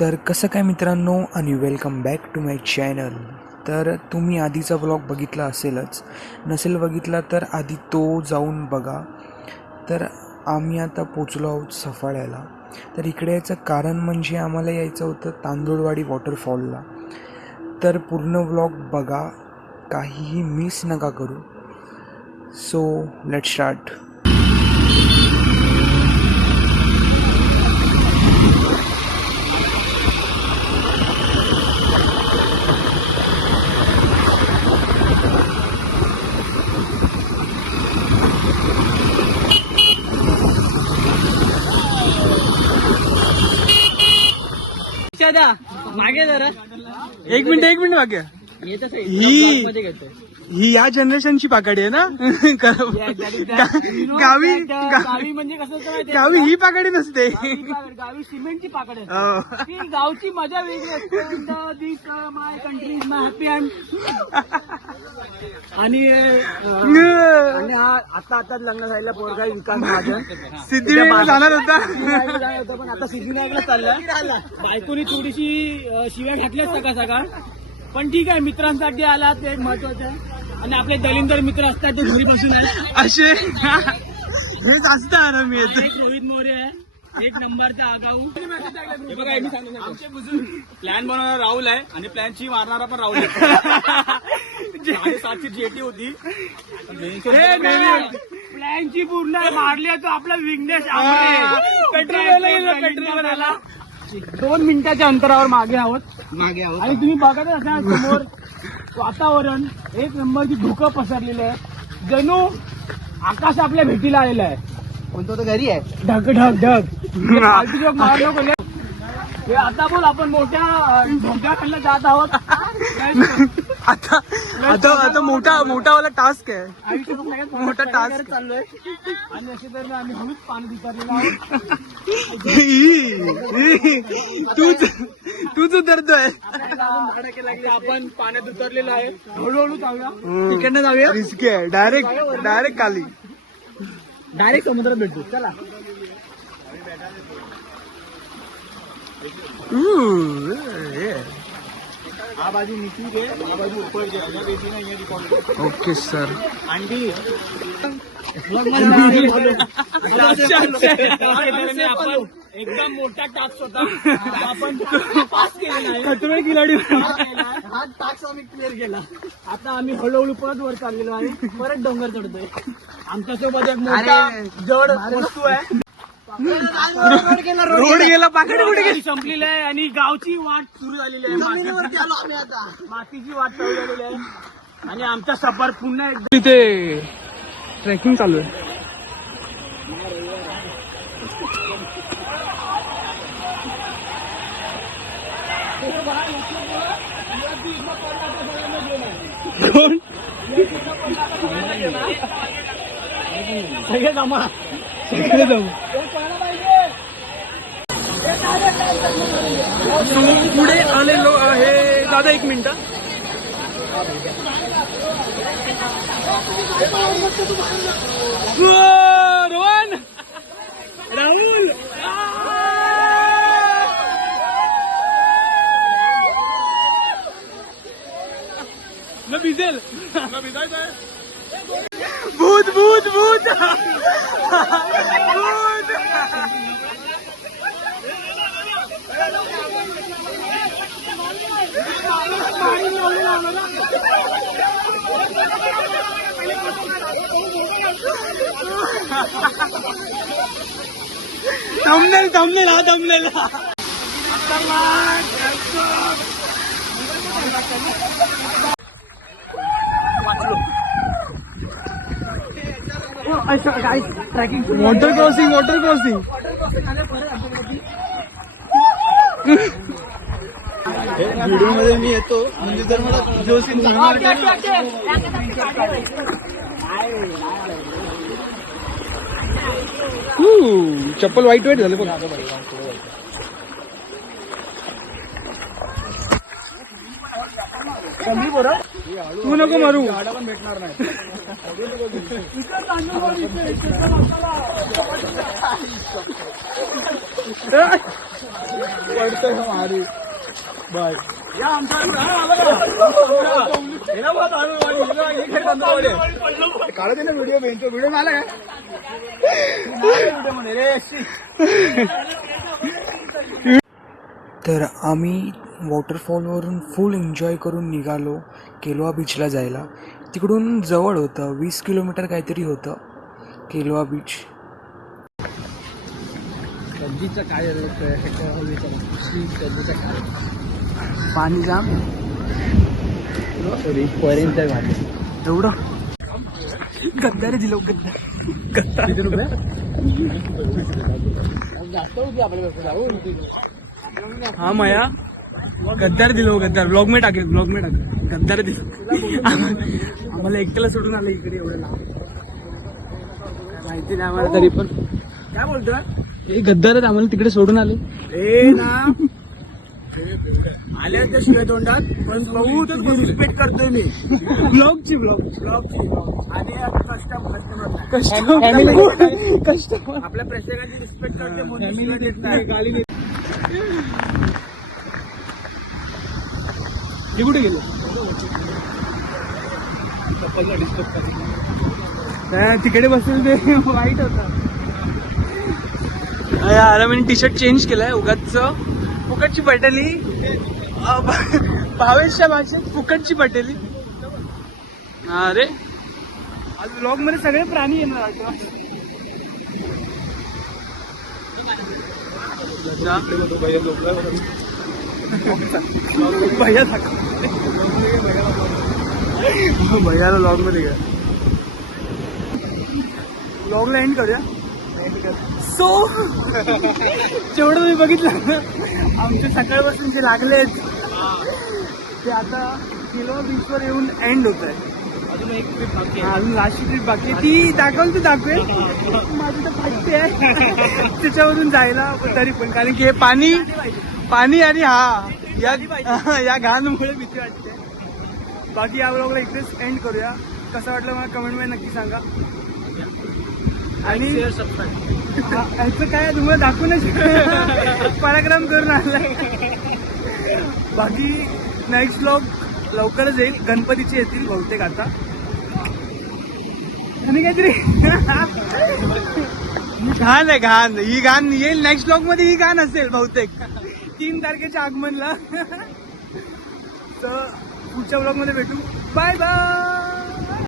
तर कसं काय मित्रांनो आणि welcome back to my channel. तर तुम्ही आधीचा व्लॉग बघितला असेलच, नसेल बघितला तर आधी तो जाऊन बघा. तर आम्ही आता पोचलो आहोत सफाळ्याला. तर इकडे याचं कारण म्हणजे आम्हाला यायचं होतं तांदूळवाडी वॉटरफॉलला. तर पूर्ण व्लॉग बघा, काहीही मिस नका करू. So let's start. मागे जरा एक मिनिट मागे. ही या जनरेशनची पाकडी आहे ना. गावी म्हणजे कसं गावी ही पाकडी नसते. गावी सिमेंटची पाकड असते. ती गावची मजा वेगळी असते. दिस माय कंट्री माय हॅपी आणि आता लग्न झालेला पोरगा विकास महाजन सिद्धिविनायक जाणार होता. पण आता सिद्धिविनायकला चालला. बायकोनी थोडीशी शिव्या घातल्याच सकाळ पण ठीक आहे, मित्रांसाठी आला ते एक महत्वाचं आहे. आणि आपले दलिंदर मित्र असतात ते घरी बसून आहे असे हे जास्त आरामी येत. रोहित मोरे आहे, एक नंबरचा आगाऊ. हे बघा, मी सांगतो आमचे बुजुर्ग प्लॅन बनवणारा राहुल आहे आणि प्लॅनची मारणारा पण राहुल आहे. 7ची जेटी होती प्लॅनची पूर्ण मारली तो आपला विघ्नेश पेट्रोल आला. 2 मिनिटाच्या अंतरावर मागे आहोत आणि तुम्ही बघत असाल समोर वातावरण एक नंबरची धुकं पसरलेलं आहे. जणू आकाश आपल्या भेटीला आलेलं आहे. पण तो तर घरी आहे. ढग ढग ढग मारलो बोल. आता बोल, आपण मोठ्या धोक्याकडे जात आहोत. आता मोठावाला टास्क आहे. मोठा टास्क चाललोय आणि असे तर आम्ही हळूच पाणी उतरलेलो आहोत. तूच उतरतोय. आपण पाण्यात उतरलेलो आहे. हळूहळू जाऊया. तिकडनं जाऊया. रिस्की आहे. डायरेक्ट खाली डायरेक्ट समुद्रात भेटतो. चला. हा बाजू नीचे घे, हा बाजू ऊपर घे. Okay sir. अंडी आपण एकदम मोठा टास्क होता. आपण पास केलेला आहे. खतरों खिलाडी. हा टास्क आम्ही क्लिअर केला. आता आम्ही हळूहळू परत वर चाललेलो आहे. परत डोंगर चढतोय. आमच्यासोबत एक मोठा जड वस्तू आहे. रोड गेला. पाकडी कुठे गेली? संपलेली आहे आणि गावची वाट सुरू झालेली आहे. मातीची वाट चालू झालेली आहे आणि आमचा सफर पुन्हा एकदा तिथे ट्रेकिंग चालू आहे. सगळे जमा. पुढे आलेलो आहे. दादा एक मिनिट. रोहन राहुल न भिजेल. भूत भूत भूत थंबनेल हा थंबनेल. Water crossing. व्हिडिओ मध्ये मी येतो म्हणजे जर मला जो सीन चप्पल वाईट झालं बघ. तू नको मारू. भेटणार नाही. पडतोय मारू बस या आमच्या काढा ना व्हिडिओ बेंचो व्हिडिओ झाला काय तर आम्ही वॉटरफॉलवरून फुल एन्जॉय करून निघालो केलवा बीचला जायला. तिकडून जवळ होतं, 20 किलोमीटर काहीतरी होतं केलवा बीच. कधीचं काय कधीचं काय पाणी जाम पर्यंत एवढं गद्दारी दिलं गद्दार जास्त होती आपल्याकडे. हा माया गद्दार दिलो गद्दार ब्लॉग में टाकेल गद्दार दिलो आम्हाला एकट्याला सोडून आलं इकडे एवढं लांब. माहिती नाही आम्हाला तरी पण काय बोलतोय हे गद्दारच आम्हाला तिकडे सोडून आले. ए ना आल्या त्या शिव्या तोंडात पण बहुत रिस्पेक्ट करतोय मी ब्लॉगची आणि कस्टमर आपल्या प्रेक्षकांची रिस्पेक्ट करते म्हणून देत नाही गाली देत. हे कुठे गेले तिकडे बसलेलं ते वाईट होतं. अरे मी टी शर्ट चेंज केलाय उगाच फुकटची पटेली भावेशच्या भाषेत फुकटची पटेली. अरे आज ब्लॉग मध्ये सगळे प्राणी येणार वाटतं. भैया भैयाला ब्लॉग मध्ये घ्या. ब्लॉगला एंड करूया. सो जेवढं तुम्ही बघितलं आमचे सकाळपासून जे लागलेत ते आता केलवा बीचवर येऊन एंड होत आहे. अजून लास्टची ट्रिप बाकी आहे, ती दाखवेल दाखवेल. माझी तर फाटते आहे त्याच्यावरून जायला, पण तरी पण कारण की हे पाणी आणि या घाणमुळे भीती वाटते. बाकी या ब्लॉगला इकडेच एंड करूया. कसं वाटलं मला कमेंट मध्ये नक्की सांगा. आणि याचं काय तुम्हाला दाखवूनच पराक्रम करून आलाय. बाकी नेक्स्ट ब्लॉग लवकरच येईल, गणपतीचे येतील बहुतेक आता. आणि काहीतरी घाण आहे घाण, ही घाण येईल नेक्स्ट ब्लॉग मध्ये. ही घाण असेल बहुतेक 3 तारखेच्या आगमनला. तर पुढच्या ब्लॉग मध्ये भेटू. Bye bye.